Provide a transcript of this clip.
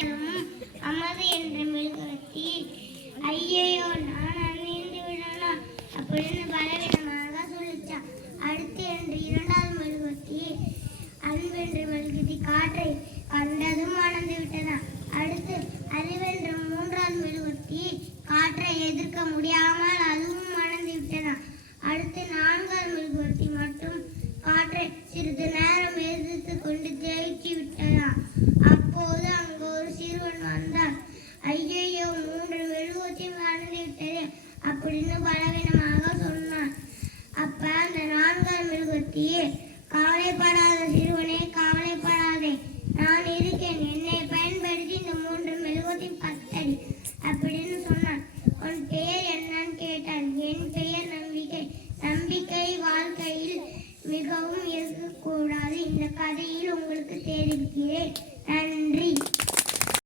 நாதனும் அமது என்ற மிருகத்தில் ஐயையோ நான் அணிந்து விடனா அப்படின்னு பலவிதமாக சொல்லிச்சான் அடுத்து என்று இரண்டாவது மிருகத்தில் அன்பென்று மெழுகுதி காற்றை கண்டதும் ஆனந்து விட்டதாம் அடுத்து அறிவென்ற மூன்றாவது மெழுகுத்தில் காற்றை எதிர்க்க முடியாமல் அதுவும் ஆனந்து விட்டதாம் அடுத்து நான்காவது மெழுகுவர்த்தி மட்டும் காற்றை சிறிது அப்படின்னு பலவீனமாக சொன்னான். அப்ப அந்த நான்காம் மிருகத்தி கவலைப்படாத சிறுவனே கவலைப்படாதே. நான் இருக்கேன். என்னை பயன்படுத்தி இந்த மூன்று மிருகத்தையும் பத்தடி அப்படின்னு சொன்னான். உன் பெயர் என்னன்னு கேட்டார் என் பெயர் நம்பிக்கை. நம்பிக்கை வாழ்க்கையில் மிகவும் இருக்கக்கூடாது. இந்த கதையில் உங்களுக்கு தெரிவிக்கிறேன்.